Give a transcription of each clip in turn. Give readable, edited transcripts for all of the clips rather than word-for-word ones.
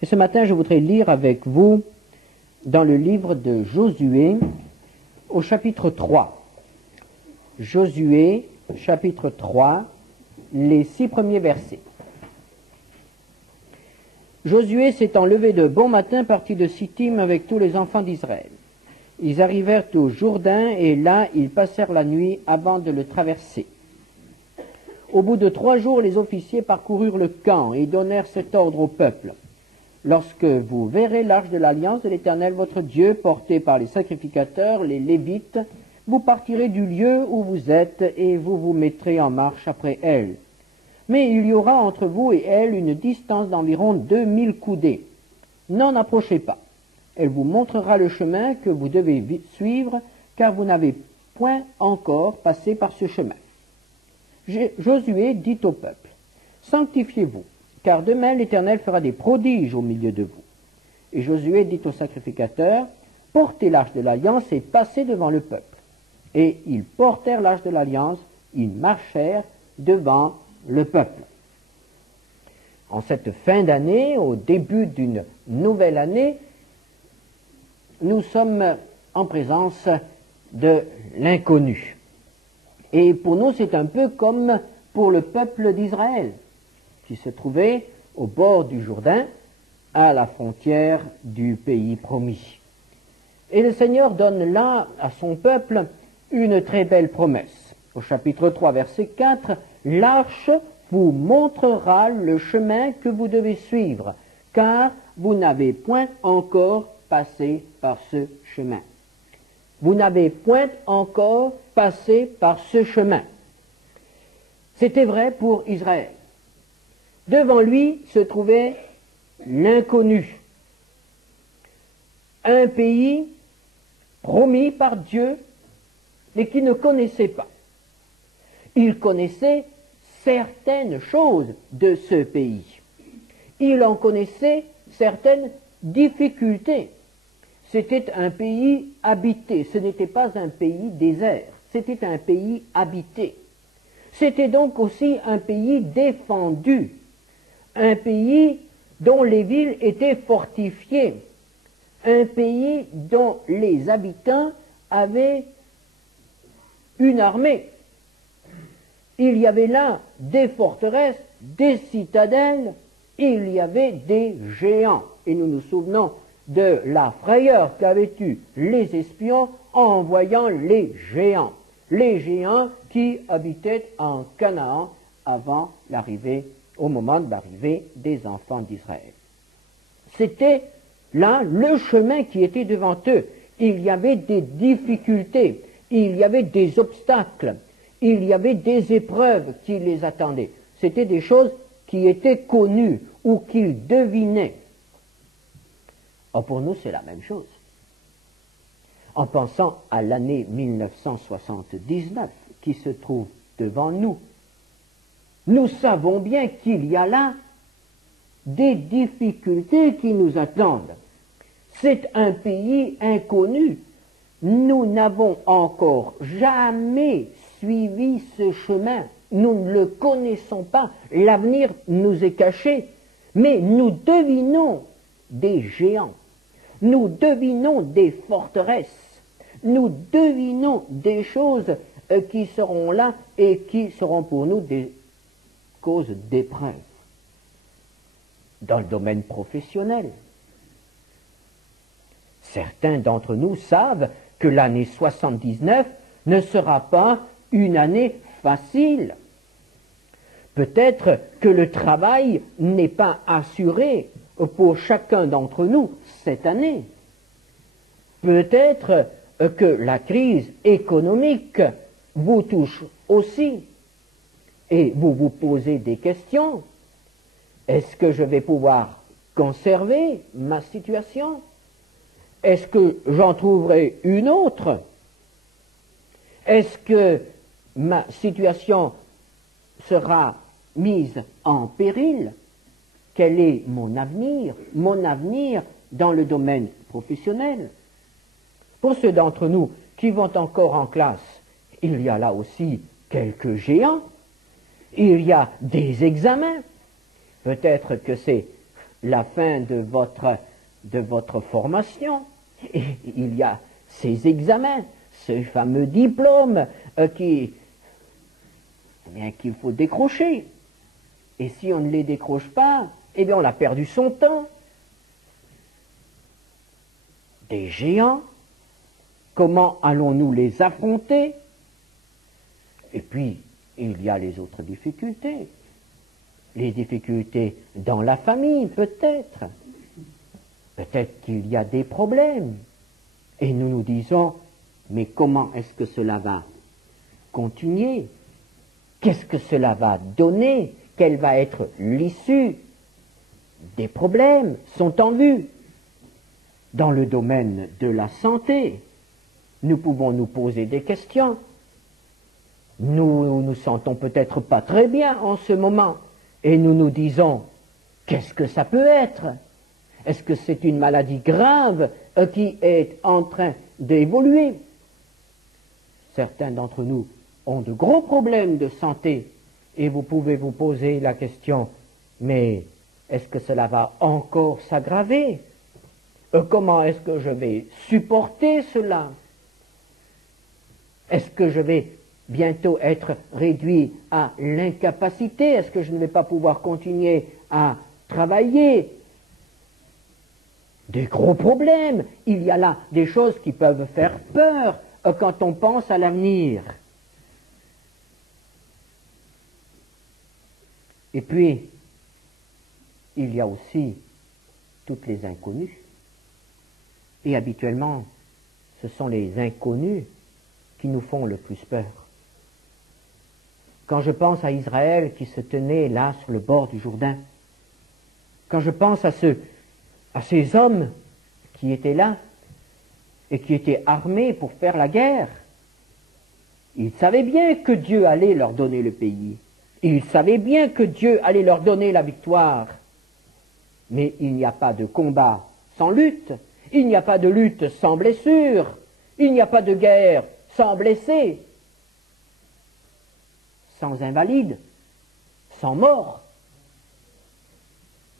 Et ce matin, je voudrais lire avec vous dans le livre de Josué au chapitre 3. Josué, chapitre 3, les 6 premiers versets. Josué s'étant levé de bon matin, partit de Sittim avec tous les enfants d'Israël. Ils arrivèrent au Jourdain et là, ils passèrent la nuit avant de le traverser. Au bout de 3 jours, les officiers parcoururent le camp et donnèrent cet ordre au peuple. Lorsque vous verrez l'arche de l'Alliance de l'Éternel votre Dieu portée par les sacrificateurs, les Lévites, vous partirez du lieu où vous êtes et vous vous mettrez en marche après elle. Mais il y aura entre vous et elle une distance d'environ 2000 coudées. N'en approchez pas. Elle vous montrera le chemin que vous devez suivre, car vous n'avez point encore passé par ce chemin. Josué dit au peuple, « Sanctifiez-vous, car demain l'Éternel fera des prodiges au milieu de vous. » Et Josué dit aux sacrificateurs, « Portez l'arche de l'Alliance et passez devant le peuple. » Et ils portèrent l'arche de l'Alliance, ils marchèrent devant le peuple. En cette fin d'année, au début d'une nouvelle année, nous sommes en présence de l'inconnu. Et pour nous, c'est un peu comme pour le peuple d'Israël, qui se trouvait au bord du Jourdain, à la frontière du pays promis. Et le Seigneur donne là à son peuple une très belle promesse. Au chapitre 3, verset 4, « L'arche vous montrera le chemin que vous devez suivre, car vous n'avez point encore passé par ce chemin. » Vous n'avez point encore passé par ce chemin. C'était vrai pour Israël. Devant lui se trouvait l'inconnu. Un pays promis par Dieu, mais qui ne connaissait pas. Il connaissait certaines choses de ce pays. Il en connaissait certaines difficultés. C'était un pays habité, ce n'était pas un pays désert, c'était un pays habité. C'était donc aussi un pays défendu, un pays dont les villes étaient fortifiées, un pays dont les habitants avaient une armée. Il y avait là des forteresses, des citadelles, il y avait des géants. Et nous nous souvenons de la frayeur qu'avaient eue les espions en voyant les géants qui habitaient en Canaan avant au moment de l'arrivée des enfants d'Israël. C'était là le chemin qui était devant eux. Il y avait des difficultés, il y avait des obstacles, il y avait des épreuves qui les attendaient. C'était des choses qui étaient connues ou qu'ils devinaient. Or, pour nous, c'est la même chose. En pensant à l'année 1979 qui se trouve devant nous, nous savons bien qu'il y a là des difficultés qui nous attendent. C'est un pays inconnu. Nous n'avons encore jamais suivi ce chemin. Nous ne le connaissons pas. L'avenir nous est caché. Mais nous devinons des géants. Nous devinons des forteresses. Nous devinons des choses qui seront là et qui seront pour nous des causes d'épreuve. Dans le domaine professionnel, certains d'entre nous savent que l'année 79 ne sera pas une année facile. Peut-être que le travail n'est pas assuré pour chacun d'entre nous cette année. Peut-être que la crise économique vous touche aussi et vous vous posez des questions. Est-ce que je vais pouvoir conserver ma situation? Est-ce que j'en trouverai une autre? Est-ce que ma situation sera mise en péril? Quel est mon avenir? Mon avenir dans le domaine professionnel? Pour ceux d'entre nous qui vont encore en classe, il y a là aussi quelques géants. Il y a des examens. Peut-être que c'est la fin de votre formation. Et il y a ces examens, ce fameux diplôme qu'il faut décrocher. Et si on ne les décroche pas, eh bien on a perdu son temps. Des géants, comment allons-nous les affronter? Et puis, il y a les autres difficultés. Les difficultés dans la famille, peut-être. Peut-être qu'il y a des problèmes. Et nous nous disons, mais comment est-ce que cela va continuer? Qu'est-ce que cela va donner? Quelle va être l'issue? Des problèmes sont en vue. Dans le domaine de la santé, nous pouvons nous poser des questions. Nous nous sentons peut-être pas très bien en ce moment, et nous nous disons, qu'est-ce que ça peut être? Est-ce que c'est une maladie grave qui est en train d'évoluer? Certains d'entre nous ont de gros problèmes de santé, et vous pouvez vous poser la question, mais est-ce que cela va encore s'aggraver? Comment est-ce que je vais supporter cela? Est-ce que je vais bientôt être réduit à l'incapacité? Est-ce que je ne vais pas pouvoir continuer à travailler? Des gros problèmes. Il y a là des choses qui peuvent faire peur quand on pense à l'avenir. Et puis, il y a aussi toutes les inconnues. Et habituellement, ce sont les inconnus qui nous font le plus peur. Quand je pense à Israël qui se tenait là sur le bord du Jourdain, quand je pense à ces hommes qui étaient là et qui étaient armés pour faire la guerre, ils savaient bien que Dieu allait leur donner le pays. Ils savaient bien que Dieu allait leur donner la victoire. Mais il n'y a pas de combat sans lutte. Il n'y a pas de lutte sans blessure. Il n'y a pas de guerre sans blessés, sans invalides, sans morts.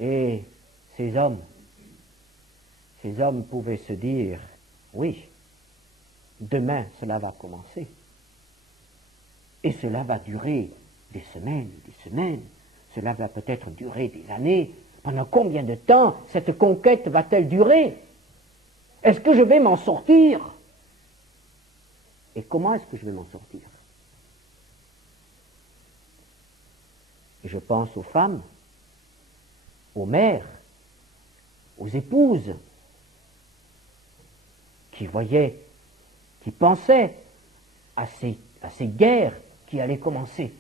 Et ces hommes pouvaient se dire, oui, demain cela va commencer. Et cela va durer des semaines, cela va peut-être durer des années. Pendant combien de temps cette conquête va-t-elle durer? Est-ce que je vais m'en sortir? Et comment est-ce que je vais m'en sortir? Et je pense aux femmes, aux mères, aux épouses, qui voyaient, qui pensaient à ces guerres qui allaient commencer.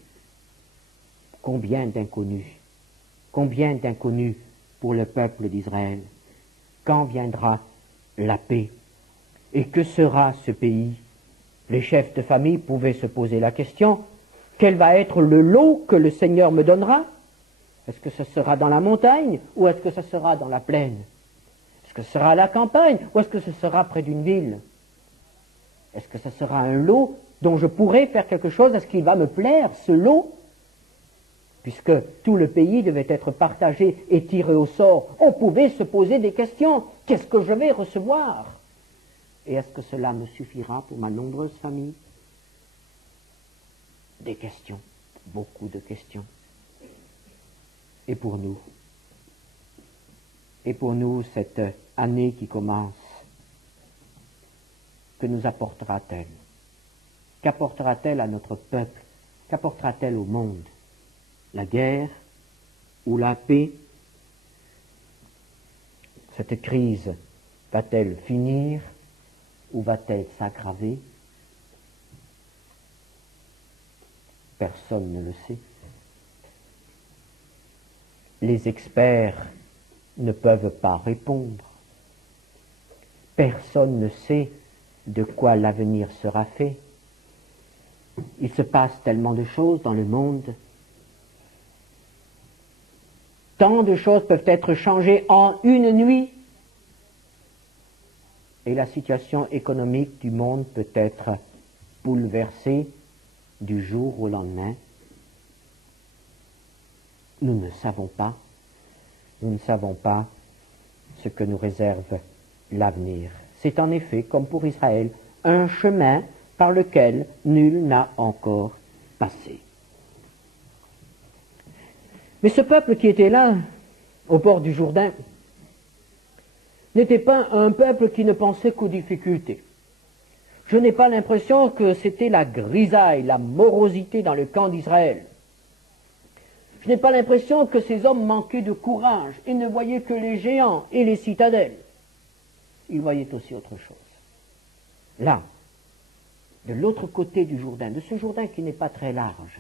Combien d'inconnus pour le peuple d'Israël? Quand viendra la paix? Et que sera ce pays? Les chefs de famille pouvaient se poser la question, quel va être le lot que le Seigneur me donnera? Est-ce que ce sera dans la montagne ou est-ce que ce sera dans la plaine? Est-ce que ce sera à la campagne ou est-ce que ce sera près d'une ville? Est-ce que ce sera un lot dont je pourrai faire quelque chose? Est-ce qu'il va me plaire, ce lot? Puisque tout le pays devait être partagé et tiré au sort, on pouvait se poser des questions. Qu'est-ce que je vais recevoir? Et est-ce que cela me suffira pour ma nombreuse famille? Des questions, beaucoup de questions. Et pour nous, cette année qui commence, que nous apportera-t-elle? Qu'apportera-t-elle à notre peuple? Qu'apportera-t-elle au monde? La guerre ou la paix? Cette crise va-t-elle finir ou va-t-elle s'aggraver? Personne ne le sait. Les experts ne peuvent pas répondre. Personne ne sait de quoi l'avenir sera fait. Il se passe tellement de choses dans le monde. Tant de choses peuvent être changées en une nuit. Et la situation économique du monde peut être bouleversée du jour au lendemain. Nous ne savons pas. nous ne savons pas ce que nous réserve l'avenir. C'est en effet, comme pour Israël, un chemin par lequel nul n'a encore passé. Mais ce peuple qui était là, au bord du Jourdain, n'était pas un peuple qui ne pensait qu'aux difficultés. Je n'ai pas l'impression que c'était la grisaille, la morosité dans le camp d'Israël. Je n'ai pas l'impression que ces hommes manquaient de courage et ne voyaient que les géants et les citadelles. Ils voyaient aussi autre chose. Là, de l'autre côté du Jourdain, de ce Jourdain qui n'est pas très large,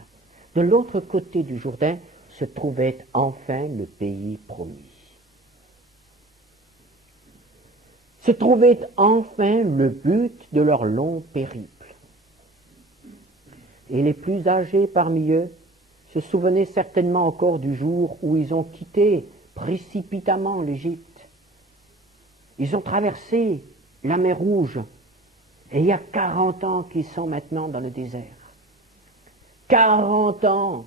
de l'autre côté du Jourdain se trouvait enfin le pays promis. Se trouvait enfin le but de leur long périple. Et les plus âgés parmi eux se souvenaient certainement encore du jour où ils ont quitté précipitamment l'Égypte. Ils ont traversé la mer Rouge, et il y a 40 ans qu'ils sont maintenant dans le désert. 40 ans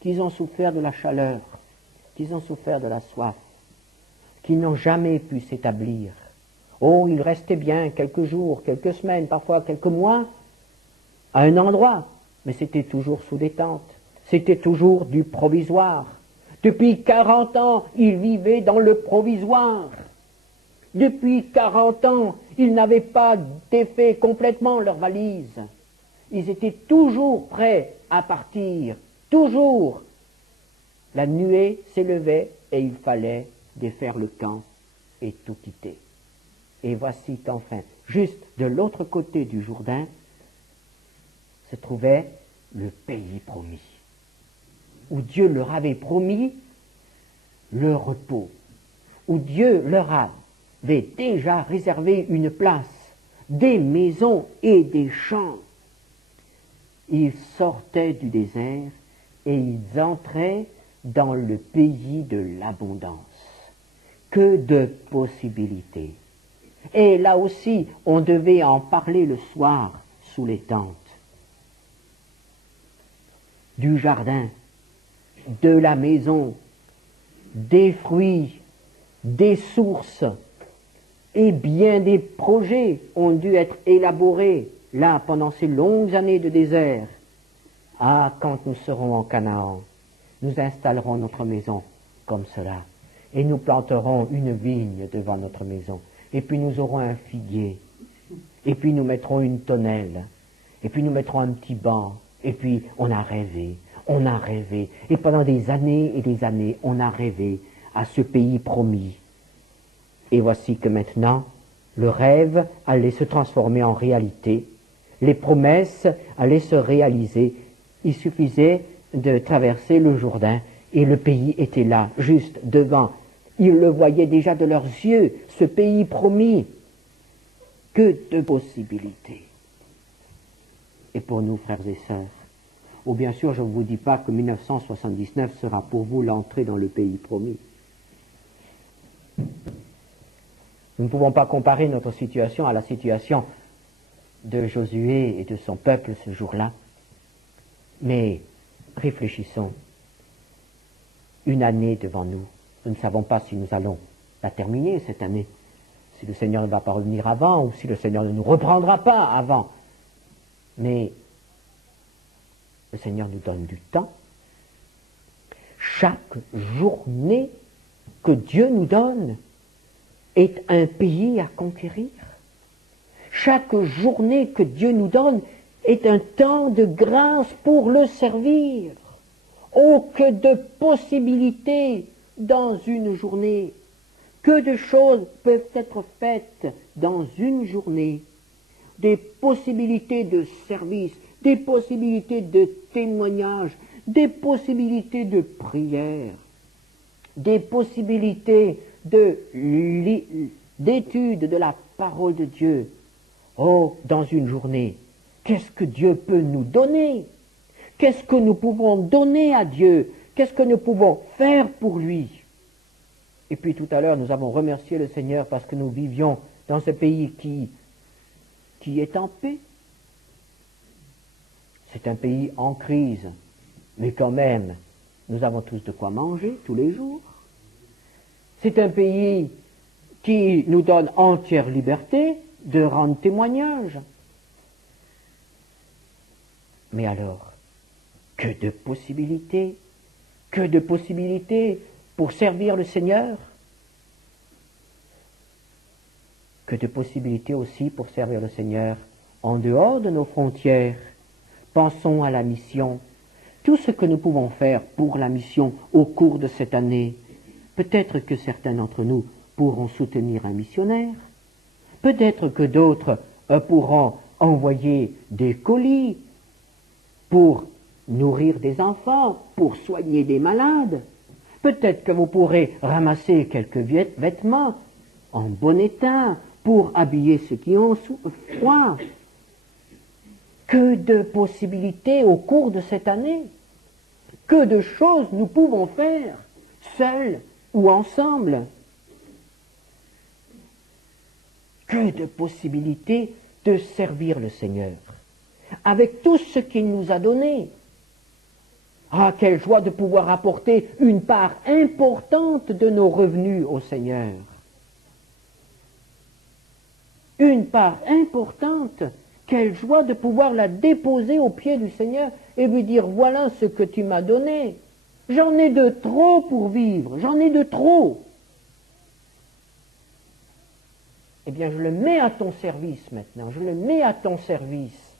qu'ils ont souffert de la chaleur, qu'ils ont souffert de la soif, qu'ils n'ont jamais pu s'établir. Oh, ils restaient bien quelques jours, quelques semaines, parfois quelques mois, à un endroit, mais c'était toujours sous des tentes, c'était toujours du provisoire. Depuis 40 ans, ils vivaient dans le provisoire. Depuis 40 ans, ils n'avaient pas défait complètement leur valise. Ils étaient toujours prêts à partir, toujours. La nuée s'élevait et il fallait défaire le camp et tout quitter. Et voici qu'enfin, juste de l'autre côté du Jourdain, se trouvait le pays promis, où Dieu leur avait promis le repos, où Dieu leur avait déjà réservé une place, des maisons et des champs. Ils sortaient du désert et ils entraient dans le pays de l'abondance. Que de possibilités! Et là aussi, on devait en parler le soir sous les tentes. Du jardin, de la maison, des fruits, des sources, et bien des projets ont dû être élaborés là pendant ces longues années de désert. Ah, quand nous serons en Canaan, nous installerons notre maison comme cela, et nous planterons une vigne devant notre maison, et puis nous aurons un figuier, et puis nous mettrons une tonnelle, et puis nous mettrons un petit banc, et puis on a rêvé, et pendant des années et des années, on a rêvé à ce pays promis. Et voici que maintenant, le rêve allait se transformer en réalité, les promesses allaient se réaliser. Il suffisait de traverser le Jourdain et le pays était là, juste devant. Ils le voyaient déjà de leurs yeux, ce pays promis. Que de possibilités! Et pour nous, frères et sœurs, oh bien sûr, je ne vous dis pas que 1979 sera pour vous l'entrée dans le pays promis. Nous ne pouvons pas comparer notre situation à la situation de Josué et de son peuple ce jour-là. Mais réfléchissons. Une année devant nous. Nous ne savons pas si nous allons la terminer cette année. Si le Seigneur ne va pas revenir avant ou si le Seigneur ne nous reprendra pas avant. Mais le Seigneur nous donne du temps. Chaque journée que Dieu nous donne est un pays à conquérir. Chaque journée que Dieu nous donne est un temps de grâce pour le servir. Oh, que de possibilités dans une journée! Que de choses peuvent être faites dans une journée! Des possibilités de service, des possibilités de témoignage, des possibilités de prière, des possibilités d'étude de la parole de Dieu. Oh, dans une journée, qu'est-ce que Dieu peut nous donner? Qu'est-ce que nous pouvons donner à Dieu? Qu'est-ce que nous pouvons faire pour lui? Et puis tout à l'heure, nous avons remercié le Seigneur parce que nous vivions dans ce pays qui est en paix. C'est un pays en crise, mais quand même, nous avons tous de quoi manger tous les jours. C'est un pays qui nous donne entière liberté de rendre témoignage. Mais alors, que de possibilités pour servir le Seigneur, que de possibilités aussi pour servir le Seigneur en dehors de nos frontières. Pensons à la mission, tout ce que nous pouvons faire pour la mission au cours de cette année. Peut-être que certains d'entre nous pourront soutenir un missionnaire, peut-être que d'autres pourront envoyer des colis pour nourrir des enfants, pour soigner des malades. Peut-être que vous pourrez ramasser quelques vêtements en bon état pour habiller ceux qui ont froid. Que de possibilités au cours de cette année! Que de choses nous pouvons faire, seuls ou ensemble! Que de possibilités de servir le Seigneur, avec tout ce qu'il nous a donné. Ah, quelle joie de pouvoir apporter une part importante de nos revenus au Seigneur. Une part importante, quelle joie de pouvoir la déposer aux pieds du Seigneur et lui dire, voilà ce que tu m'as donné. J'en ai de trop pour vivre, j'en ai de trop. Eh bien, je le mets à ton service maintenant, je le mets à ton service.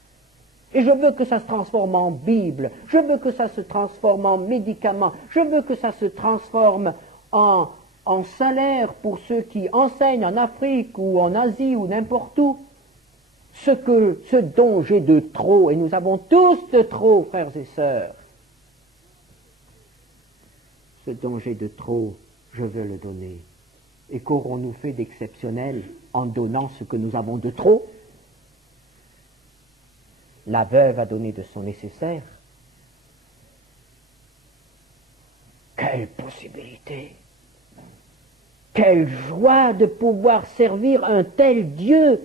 Et je veux que ça se transforme en Bible, je veux que ça se transforme en médicaments, je veux que ça se transforme en salaire pour ceux qui enseignent en Afrique ou en Asie ou n'importe où. Ce dont j'ai de trop, et nous avons tous de trop, frères et sœurs, ce dont j'ai de trop, je veux le donner. Et qu'aurons-nous fait d'exceptionnel en donnant ce que nous avons de trop? La veuve a donné de son nécessaire. Quelle possibilité! Quelle joie de pouvoir servir un tel Dieu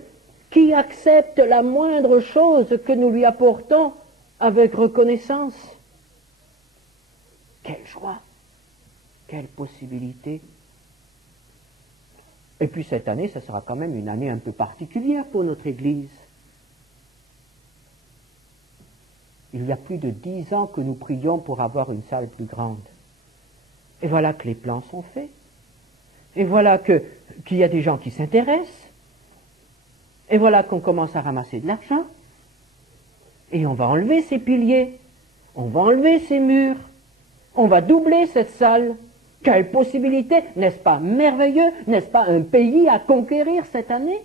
qui accepte la moindre chose que nous lui apportons avec reconnaissance. Quelle joie! Quelle possibilité! Et puis cette année, ça sera quand même une année un peu particulière pour notre Église. Il y a plus de 10 ans que nous prions pour avoir une salle plus grande. Et voilà que les plans sont faits. Et voilà qu'il y a des gens qui s'intéressent. Et voilà qu'on commence à ramasser de l'argent. Et on va enlever ces piliers. On va enlever ces murs. On va doubler cette salle. Quelle possibilité! N'est-ce pas merveilleux? N'est-ce pas un pays à conquérir cette année?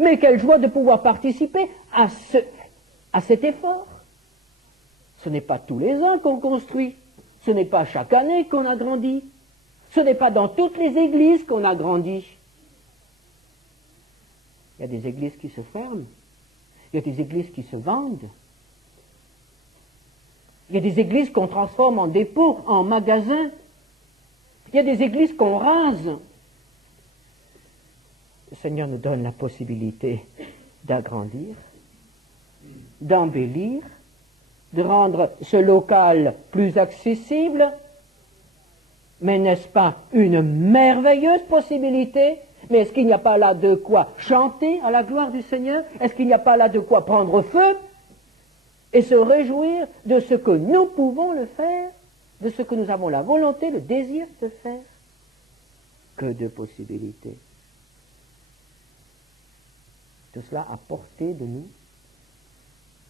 Mais quelle joie de pouvoir participer à cet effort. Ce n'est pas tous les ans qu'on construit. Ce n'est pas chaque année qu'on agrandit. Ce n'est pas dans toutes les églises qu'on agrandit. Il y a des églises qui se ferment. Il y a des églises qui se vendent. Il y a des églises qu'on transforme en dépôts, en magasins. Il y a des églises qu'on rase. Le Seigneur nous donne la possibilité d'agrandir, d'embellir, de rendre ce local plus accessible. Mais n'est-ce pas une merveilleuse possibilité? Mais est-ce qu'il n'y a pas là de quoi chanter à la gloire du Seigneur? Est-ce qu'il n'y a pas là de quoi prendre feu et se réjouir de ce que nous pouvons le faire, de ce que nous avons la volonté, le désir de faire? Que de possibilités! Tout cela à portée de nous,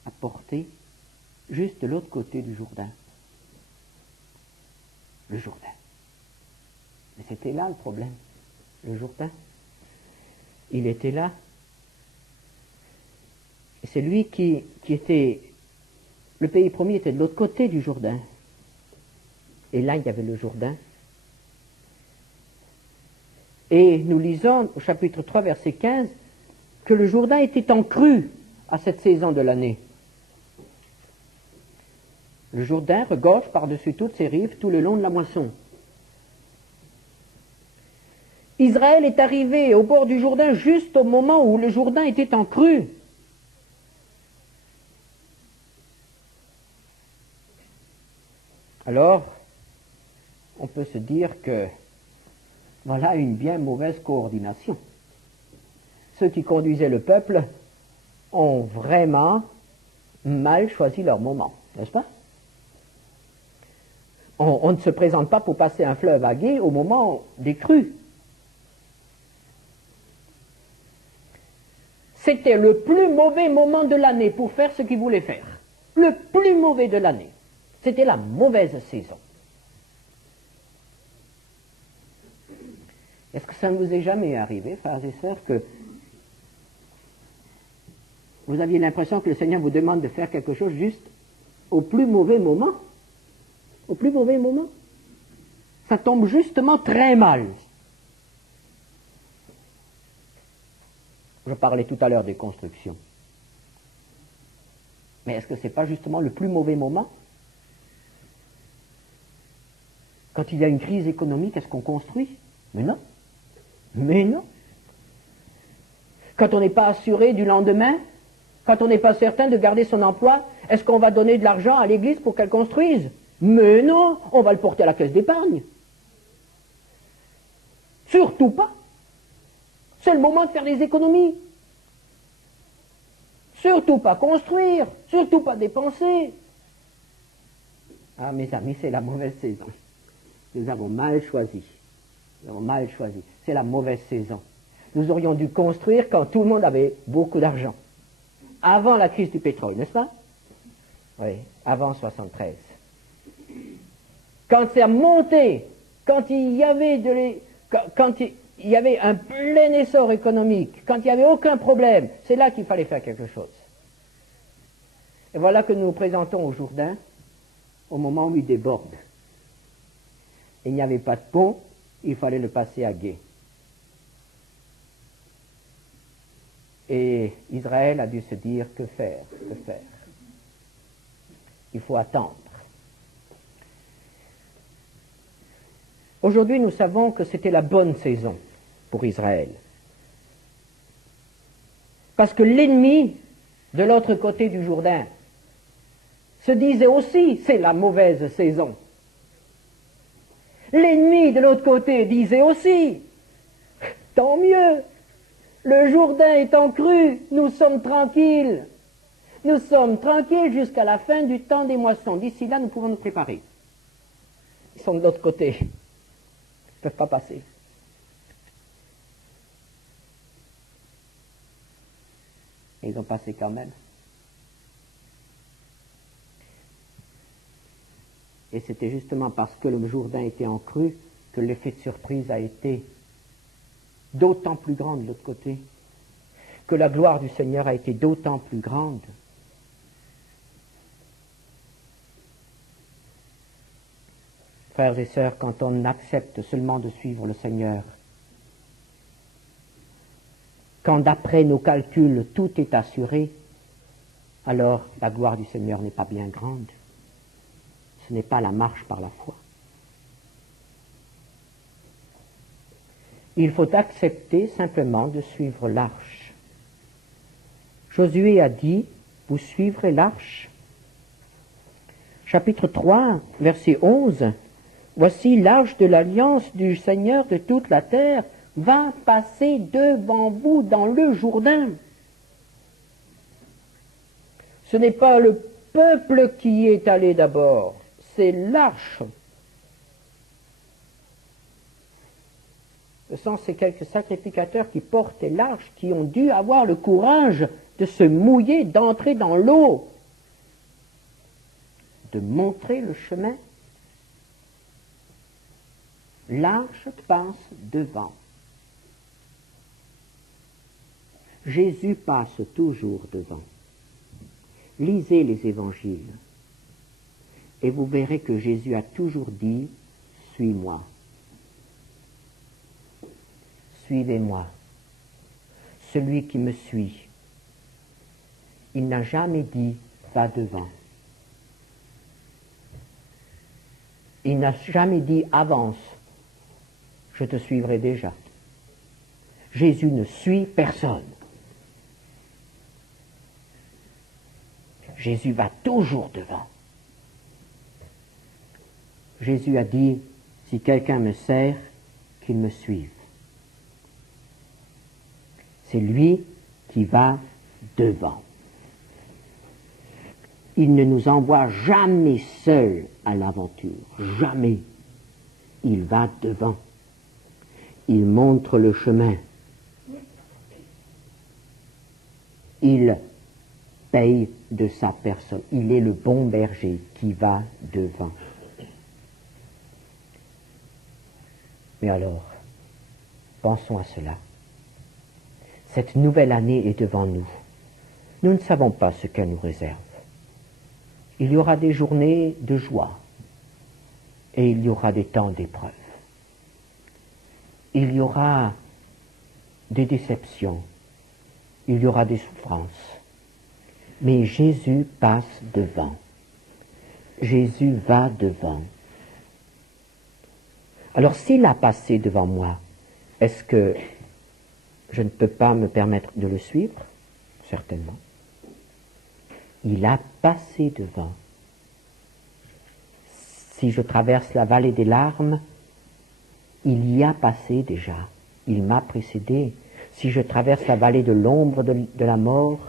à portée juste de l'autre côté du Jourdain. Le Jourdain. Mais c'était là le problème, le Jourdain. Il était là. Et c'est lui qui était... Le pays promis était de l'autre côté du Jourdain. Et là, il y avait le Jourdain. Et nous lisons au chapitre 3, verset 15, que le Jourdain était en crue à cette saison de l'année. Le Jourdain regorge par-dessus toutes ses rives tout le long de la moisson. Israël est arrivé au bord du Jourdain juste au moment où le Jourdain était en crue. Alors, on peut se dire que voilà une bien mauvaise coordination. Ceux qui conduisaient le peuple ont vraiment mal choisi leur moment, n'est-ce pas? On ne se présente pas pour passer un fleuve à gué au moment des crues. C'était le plus mauvais moment de l'année pour faire ce qu'ils voulaient faire. Le plus mauvais de l'année. C'était la mauvaise saison. Est-ce que ça ne vous est jamais arrivé, frères et sœurs, que vous aviez l'impression que le Seigneur vous demande de faire quelque chose juste au plus mauvais moment? Au plus mauvais moment? Ça tombe justement très mal. Je parlais tout à l'heure des constructions. Mais est-ce que ce n'est pas justement le plus mauvais moment? Quand il y a une crise économique, est-ce qu'on construit? Mais non. Mais non. Quand on n'est pas assuré du lendemain, quand on n'est pas certain de garder son emploi, est-ce qu'on va donner de l'argent à l'Église pour qu'elle construise? Mais non, on va le porter à la caisse d'épargne. Surtout pas. C'est le moment de faire des économies. Surtout pas construire, surtout pas dépenser. Ah, mes amis, c'est la mauvaise saison. Nous avons mal choisi. Nous avons mal choisi. C'est la mauvaise saison. Nous aurions dû construire quand tout le monde avait beaucoup d'argent. Avant la crise du pétrole, n'est-ce pas? Oui, avant 73. Quand c'est monté, quand il y avait il y avait un plein essor économique, quand il n'y avait aucun problème, c'est là qu'il fallait faire quelque chose. Et voilà que nous nous présentons au Jourdain, au moment où il déborde. Il n'y avait pas de pont, il fallait le passer à gué. Et Israël a dû se dire, que faire, que faire? Il faut attendre. Aujourd'hui, nous savons que c'était la bonne saison pour Israël. Parce que l'ennemi de l'autre côté du Jourdain se disait aussi, c'est la mauvaise saison. L'ennemi de l'autre côté disait aussi, tant mieux, le Jourdain est en crue, nous sommes tranquilles. Nous sommes tranquilles jusqu'à la fin du temps des moissons. D'ici là, nous pouvons nous préparer. Ils sont de l'autre côté. Ils ne peuvent pas passer. Et ils ont passé quand même. Et c'était justement parce que le Jourdain était en crue que l'effet de surprise a été d'autant plus grand de l'autre côté, que la gloire du Seigneur a été d'autant plus grande. Frères et sœurs, quand on accepte seulement de suivre le Seigneur, quand d'après nos calculs tout est assuré, alors la gloire du Seigneur n'est pas bien grande. Ce n'est pas la marche par la foi. Il faut accepter simplement de suivre l'arche. Josué a dit, vous suivrez l'arche. Chapitre 3, verset 11. Voici l'arche de l'alliance du Seigneur de toute la terre va passer devant vous dans le Jourdain. Ce n'est pas le peuple qui y est allé d'abord, c'est l'arche. Ce sont ces quelques sacrificateurs qui portaient l'arche qui ont dû avoir le courage de se mouiller, d'entrer dans l'eau, de montrer le chemin. L'arche passe devant. Jésus passe toujours devant. Lisez les évangiles et vous verrez que Jésus a toujours dit « Suis-moi ». Suivez-moi. Celui qui me suit. Il n'a jamais dit « Va devant ». Il n'a jamais dit « Avance, je te suivrai déjà ». Jésus ne suit personne. Jésus va toujours devant. Jésus a dit, Si quelqu'un me sert, qu'il me suive. C'est lui qui va devant. Il ne nous envoie jamais seuls à l'aventure, jamais. Il va devant. Il montre le chemin. Il paye de sa personne. Il est le bon berger qui va devant. Mais alors, pensons à cela. Cette nouvelle année est devant nous. Nous ne savons pas ce qu'elle nous réserve. Il y aura des journées de joie et il y aura des temps d'épreuve. Il y aura des déceptions, il y aura des souffrances. Mais Jésus passe devant. Jésus va devant. Alors s'il a passé devant moi, est-ce que je ne peux pas me permettre de le suivre? Certainement. Il a passé devant. Si je traverse la vallée des larmes, il y a passé déjà. Il m'a précédé. Si je traverse la vallée de l'ombre de la mort,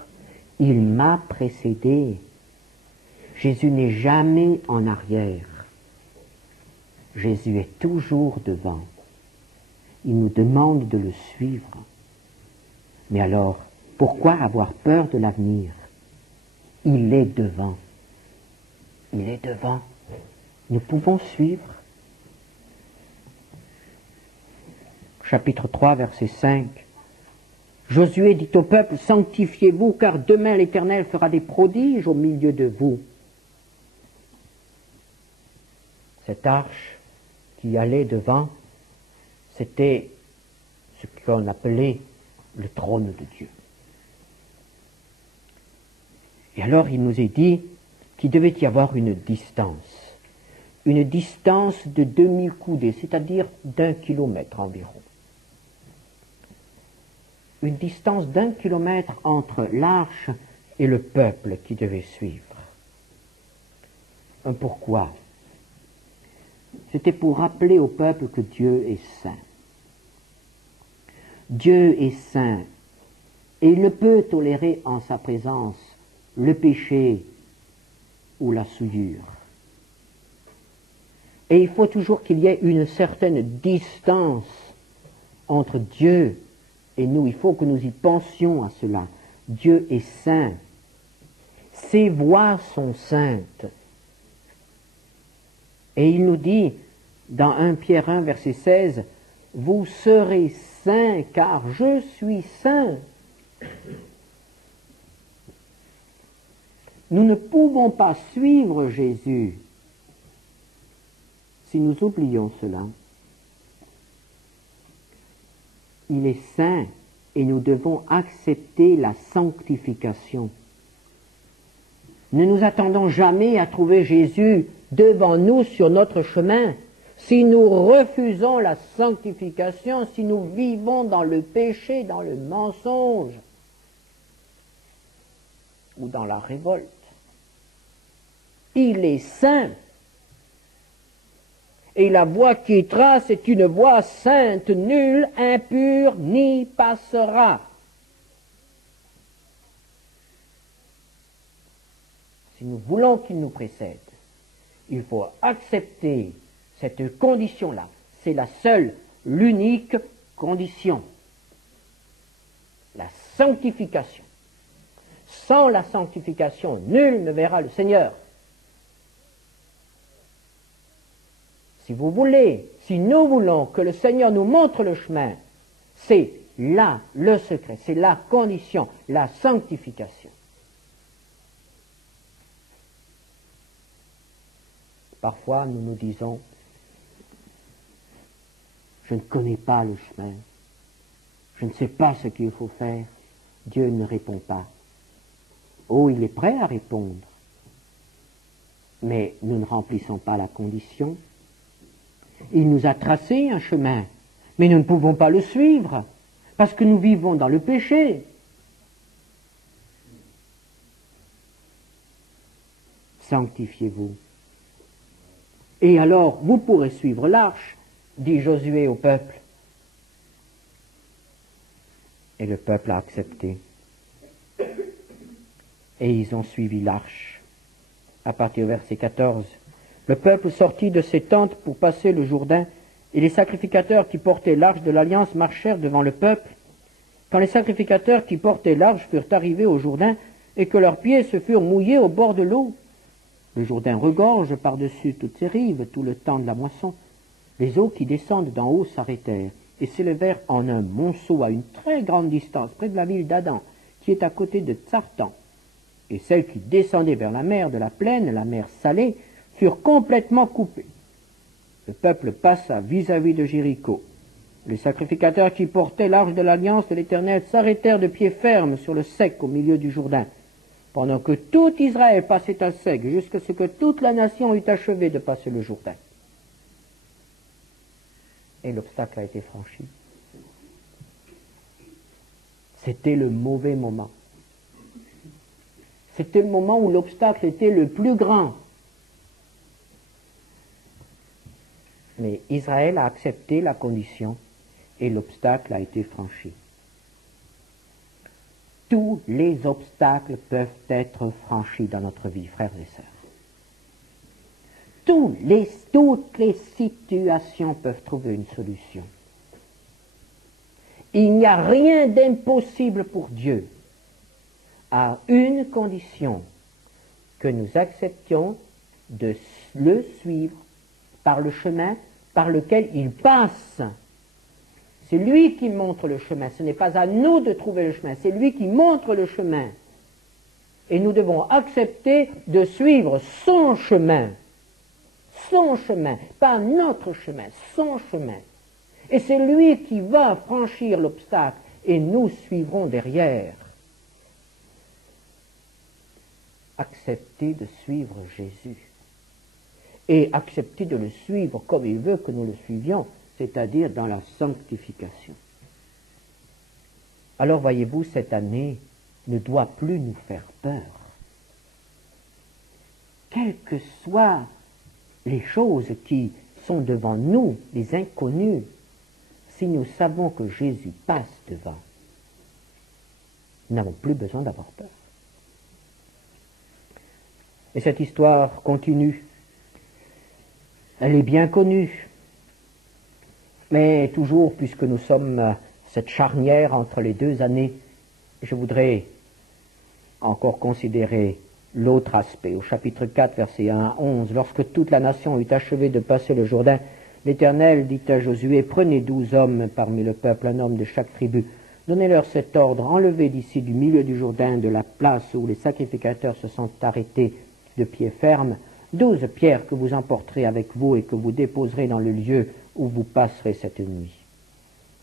il m'a précédé. Jésus n'est jamais en arrière. Jésus est toujours devant. Il nous demande de le suivre. Mais alors, pourquoi avoir peur de l'avenir? Il est devant. Il est devant. Nous pouvons suivre. Chapitre 3, verset 5. Josué dit au peuple, sanctifiez-vous, car demain l'Éternel fera des prodiges au milieu de vous. Cette arche qui allait devant, c'était ce qu'on appelait le trône de Dieu. Et alors il nous est dit qu'il devait y avoir une distance de 2000 coudées, c'est-à-dire d'1 kilomètre environ. Une distance d'1 kilomètre entre l'arche et le peuple qui devait suivre. Pourquoi? C'était pour rappeler au peuple que Dieu est saint. Dieu est saint et il ne peut tolérer en sa présence le péché ou la souillure. Et il faut toujours qu'il y ait une certaine distance entre Dieu et nous. Il faut que nous y pensions à cela. Dieu est saint. Ses voies sont saintes. Et il nous dit, dans 1 Pierre 1, verset 16, « Vous serez saints, car je suis saint. » Nous ne pouvons pas suivre Jésus si nous oublions cela. Il est saint et nous devons accepter la sanctification. Ne nous attendons jamais à trouver Jésus devant nous sur notre chemin. Si nous refusons la sanctification, si nous vivons dans le péché, dans le mensonge ou dans la révolte, il est saint. Et la voie qu'il trace est une voie sainte, nulle, impure, n'y passera. Si nous voulons qu'il nous précède, il faut accepter cette condition-là. C'est la seule, l'unique condition. La sanctification. Sans la sanctification, nul ne verra le Seigneur. Si vous voulez, si nous voulons que le Seigneur nous montre le chemin, c'est là le secret, c'est la condition, la sanctification. Parfois, nous nous disons, je ne connais pas le chemin, je ne sais pas ce qu'il faut faire. Dieu ne répond pas. Oh, il est prêt à répondre, mais nous ne remplissons pas la condition. Il nous a tracé un chemin, mais nous ne pouvons pas le suivre, parce que nous vivons dans le péché. Sanctifiez-vous. Et alors, vous pourrez suivre l'arche, dit Josué au peuple. Et le peuple a accepté. Et ils ont suivi l'arche. À partir du verset 14. Le peuple sortit de ses tentes pour passer le Jourdain, et les sacrificateurs qui portaient l'arche de l'Alliance marchèrent devant le peuple. Quand les sacrificateurs qui portaient l'arche furent arrivés au Jourdain, et que leurs pieds se furent mouillés au bord de l'eau, le Jourdain regorge par-dessus toutes ses rives tout le temps de la moisson. Les eaux qui descendent d'en haut s'arrêtèrent, et s'élevèrent en un monceau à une très grande distance, près de la ville d'Adam, qui est à côté de Tsartan. Et celles qui descendaient vers la mer de la plaine, la mer salée, furent complètement coupées. Le peuple passa vis-à-vis de Jéricho. Les sacrificateurs qui portaient l'arche de l'Alliance de l'Éternel s'arrêtèrent de pied ferme sur le sec au milieu du Jourdain, pendant que tout Israël passait à sec, jusqu'à ce que toute la nation eût achevé de passer le Jourdain. Et l'obstacle a été franchi. C'était le mauvais moment. C'était le moment où l'obstacle était le plus grand. Mais Israël a accepté la condition et l'obstacle a été franchi. Tous les obstacles peuvent être franchis dans notre vie, frères et sœurs. Toutes les situations peuvent trouver une solution. Il n'y a rien d'impossible pour Dieu, à une condition, que nous acceptions de le suivre par le chemin par lequel il passe. C'est lui qui montre le chemin, ce n'est pas à nous de trouver le chemin, c'est lui qui montre le chemin. Et nous devons accepter de suivre son chemin, pas notre chemin, son chemin. Et c'est lui qui va franchir l'obstacle et nous suivrons derrière. Accepter de suivre Jésus et accepter de le suivre comme il veut que nous le suivions, c'est-à-dire dans la sanctification. Alors voyez-vous, cette année ne doit plus nous faire peur. Quelles que soient les choses qui sont devant nous, les inconnues, si nous savons que Jésus passe devant, nous n'avons plus besoin d'avoir peur. Et cette histoire continue. Elle est bien connue. Mais toujours, puisque nous sommes cette charnière entre les deux années, je voudrais encore considérer l'autre aspect. Au chapitre 4, versets 1 à 11, lorsque toute la nation eut achevé de passer le Jourdain, l'Éternel dit à Josué, prenez 12 hommes parmi le peuple, un homme de chaque tribu. Donnez-leur cet ordre, enlevez d'ici du milieu du Jourdain, de la place où les sacrificateurs se sont arrêtés de pied ferme, 12 pierres que vous emporterez avec vous et que vous déposerez dans le lieu où vous passerez cette nuit.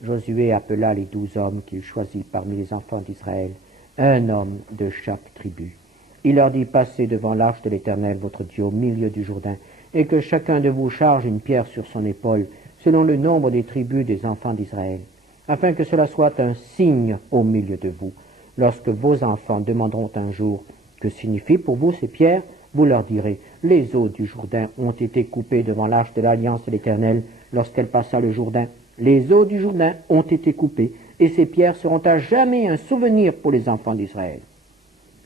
Josué appela les 12 hommes qu'il choisit parmi les enfants d'Israël, un homme de chaque tribu. Il leur dit, passez devant l'arche de l'Éternel, votre Dieu, au milieu du Jourdain, et que chacun de vous charge une pierre sur son épaule, selon le nombre des tribus des enfants d'Israël, afin que cela soit un signe au milieu de vous. Lorsque vos enfants demanderont un jour, que signifient pour vous ces pierres, vous leur direz, les eaux du Jourdain ont été coupées devant l'arche de l'Alliance de l'Éternel lorsqu'elle passa le Jourdain. Les eaux du Jourdain ont été coupées, et ces pierres seront à jamais un souvenir pour les enfants d'Israël.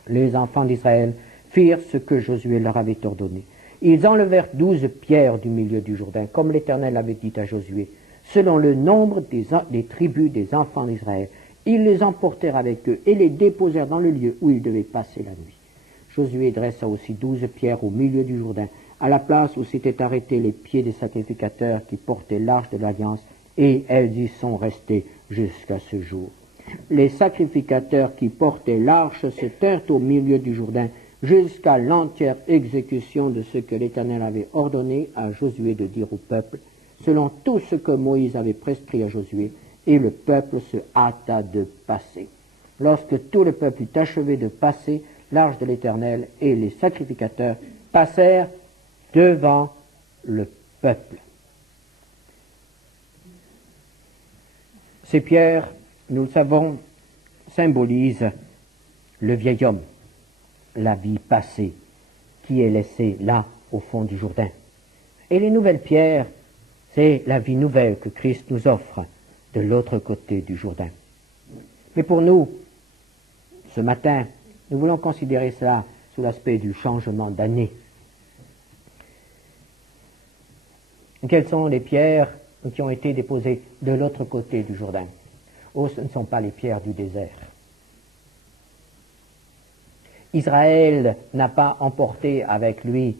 Les enfants d'Israël firent ce que Josué leur avait ordonné. Ils enlevèrent 12 pierres du milieu du Jourdain, comme l'Éternel avait dit à Josué, selon le nombre des tribus des enfants d'Israël. Ils les emportèrent avec eux et les déposèrent dans le lieu où ils devaient passer la nuit. Josué dressa aussi 12 pierres au milieu du Jourdain, à la place où s'étaient arrêtés les pieds des sacrificateurs qui portaient l'arche de l'Alliance, et elles y sont restées jusqu'à ce jour. Les sacrificateurs qui portaient l'arche se tinrent au milieu du Jourdain jusqu'à l'entière exécution de ce que l'Éternel avait ordonné à Josué de dire au peuple, selon tout ce que Moïse avait prescrit à Josué, et le peuple se hâta de passer. Lorsque tout le peuple eut achevé de passer, l'arche de l'Éternel et les sacrificateurs passèrent devant le peuple. Ces pierres, nous le savons, symbolisent le vieil homme, la vie passée, qui est laissée là, au fond du Jourdain. Et les nouvelles pierres, c'est la vie nouvelle que Christ nous offre de l'autre côté du Jourdain. Mais pour nous, ce matin, nous voulons considérer cela sous l'aspect du changement d'année. Quelles sont les pierres qui ont été déposées de l'autre côté du Jourdain? Oh, ce ne sont pas les pierres du désert. Israël n'a pas emporté avec lui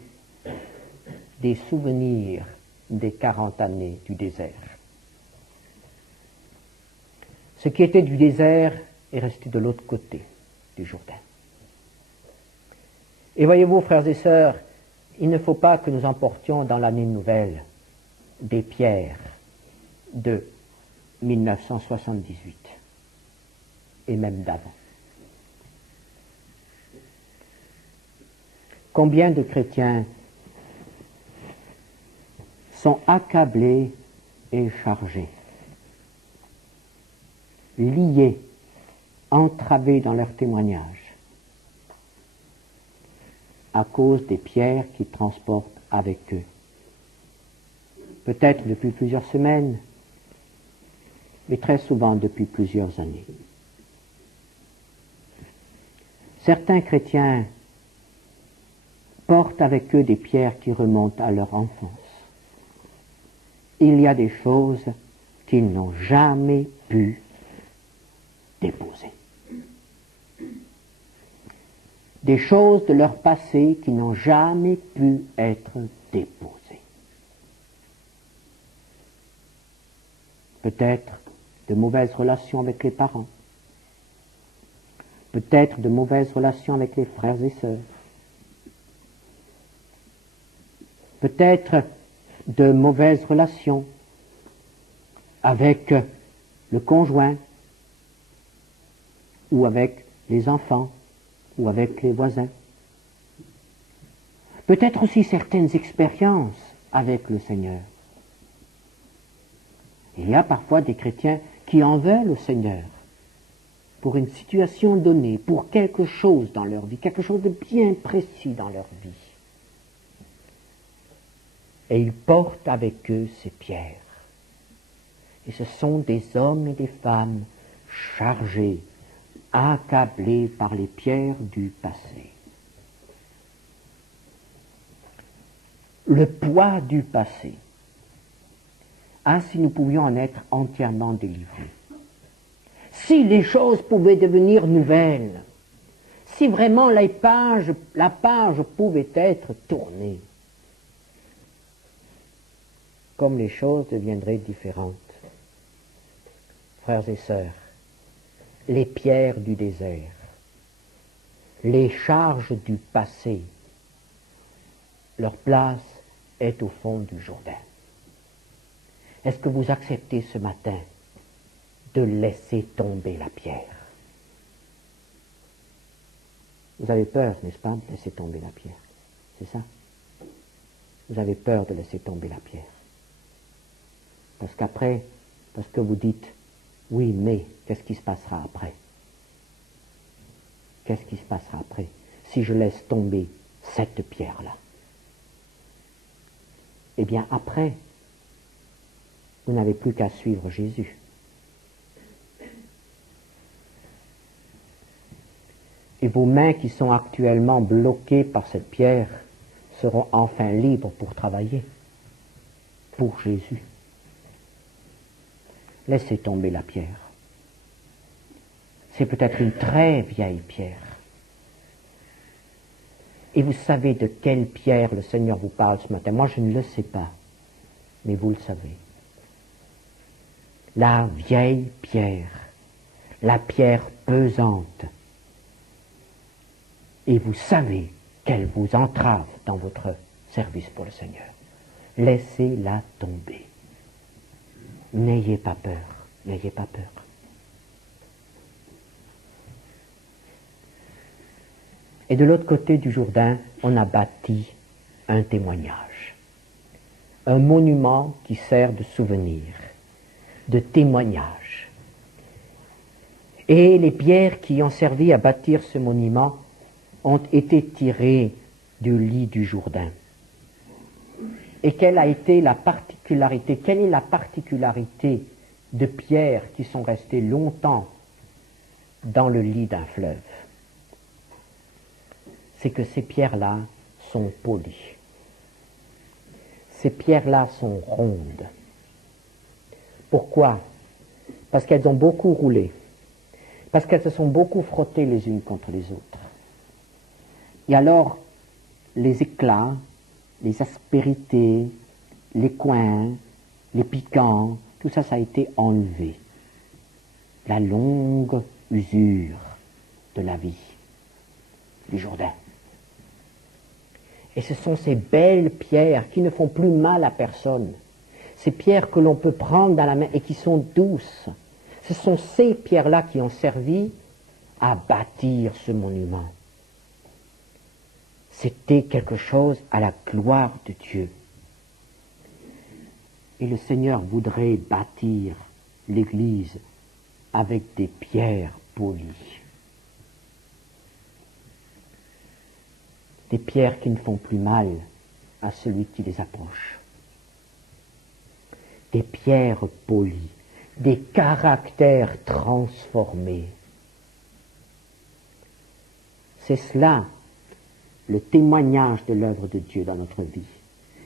des souvenirs des 40 années du désert. Ce qui était du désert est resté de l'autre côté du Jourdain. Et voyez-vous, frères et sœurs, il ne faut pas que nous emportions dans l'année nouvelle des pierres de 1978 et même d'avant. Combien de chrétiens sont accablés et chargés, liés, entravés dans leur témoignage, à cause des pierres qu'ils transportent avec eux. Peut-être depuis plusieurs semaines, mais très souvent depuis plusieurs années. Certains chrétiens portent avec eux des pierres qui remontent à leur enfance. Il y a des choses qu'ils n'ont jamais pu déposer. Des choses de leur passé qui n'ont jamais pu être déposées. Peut-être de mauvaises relations avec les parents. Peut-être de mauvaises relations avec les frères et sœurs. Peut-être de mauvaises relations avec le conjoint, ou avec les enfants, ou avec les voisins. Peut-être aussi certaines expériences avec le Seigneur. Il y a parfois des chrétiens qui en veulent au Seigneur pour une situation donnée, pour quelque chose dans leur vie, quelque chose de bien précis dans leur vie. Et ils portent avec eux ces pierres. Et ce sont des hommes et des femmes chargés, accablés par les pierres du passé. Le poids du passé. Ah, si nous pouvions en être entièrement délivrés. Si les choses pouvaient devenir nouvelles. Si vraiment la page pouvait être tournée. Comme les choses deviendraient différentes. Frères et sœurs, les pierres du désert, les charges du passé, leur place est au fond du Jourdain. Est-ce que vous acceptez ce matin de laisser tomber la pierre? Vous avez peur, n'est-ce pas, de laisser tomber la pierre? C'est ça? Vous avez peur de laisser tomber la pierre. Parce que vous dites, oui, mais qu'est-ce qui se passera après? Qu'est-ce qui se passera après si je laisse tomber cette pierre-là? Eh bien, après, vous n'avez plus qu'à suivre Jésus. Et vos mains qui sont actuellement bloquées par cette pierre seront enfin libres pour travailler pour Jésus. Laissez tomber la pierre. C'est peut-être une très vieille pierre. Et vous savez de quelle pierre le Seigneur vous parle ce matin. Moi, je ne le sais pas, mais vous le savez. La vieille pierre, la pierre pesante. Et vous savez qu'elle vous entrave dans votre service pour le Seigneur. Laissez-la tomber. N'ayez pas peur, n'ayez pas peur. Et de l'autre côté du Jourdain, on a bâti un témoignage, un monument qui sert de souvenir, de témoignage. Et les pierres qui ont servi à bâtir ce monument ont été tirées du lit du Jourdain. Et quelle a été la particularité, quelle est la particularité de pierres qui sont restées longtemps dans le lit d'un fleuve? C'est que ces pierres-là sont polies. Ces pierres-là sont rondes. Pourquoi? Parce qu'elles ont beaucoup roulé. Parce qu'elles se sont beaucoup frottées les unes contre les autres. Et alors, les éclats, les aspérités, les coins, les piquants, tout ça, ça a été enlevé. La longue usure de la vie du Jourdain. Et ce sont ces belles pierres qui ne font plus mal à personne. Ces pierres que l'on peut prendre dans la main et qui sont douces. Ce sont ces pierres-là qui ont servi à bâtir ce monument. C'était quelque chose à la gloire de Dieu. Et le Seigneur voudrait bâtir l'Église avec des pierres polies. Des pierres qui ne font plus mal à celui qui les approche. Des pierres polies, des caractères transformés. C'est cela le témoignage de l'œuvre de Dieu dans notre vie.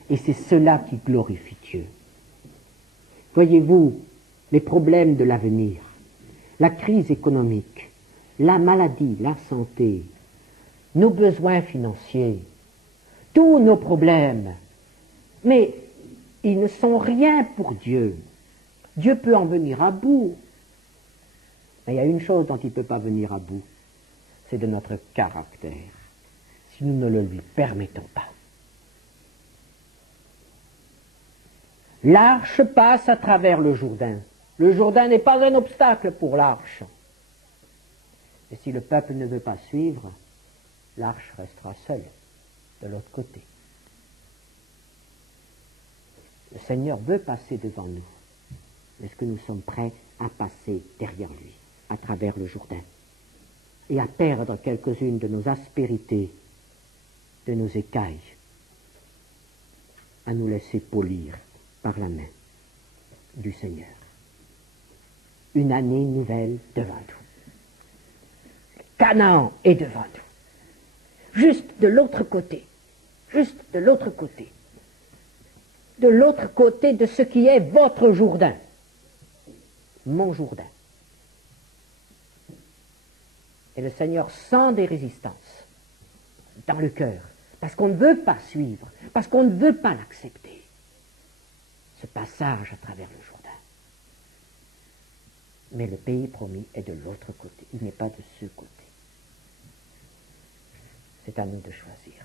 Et c'est cela qui glorifie Dieu. Voyez-vous, les problèmes de l'avenir, la crise économique, la maladie, la santé, nos besoins financiers, tous nos problèmes, mais ils ne sont rien pour Dieu. Dieu peut en venir à bout. Mais il y a une chose dont il ne peut pas venir à bout, c'est de notre caractère, si nous ne le lui permettons pas. L'arche passe à travers le Jourdain. Le Jourdain n'est pas un obstacle pour l'arche. Et si le peuple ne veut pas suivre, l'arche restera seule de l'autre côté. Le Seigneur veut passer devant nous. Est-ce que nous sommes prêts à passer derrière lui, à travers le Jourdain, et à perdre quelques-unes de nos aspérités, de nos écailles, à nous laisser polir par la main du Seigneur? Une année nouvelle devant nous. Canaan est devant nous. Juste de l'autre côté. Juste de l'autre côté. De l'autre côté de ce qui est votre Jourdain. Mon Jourdain. Et le Seigneur sent des résistances dans le cœur, parce qu'on ne veut pas suivre, parce qu'on ne veut pas l'accepter. Ce passage à travers le Jourdain. Mais le pays promis est de l'autre côté, il n'est pas de ce côté. C'est à nous de choisir.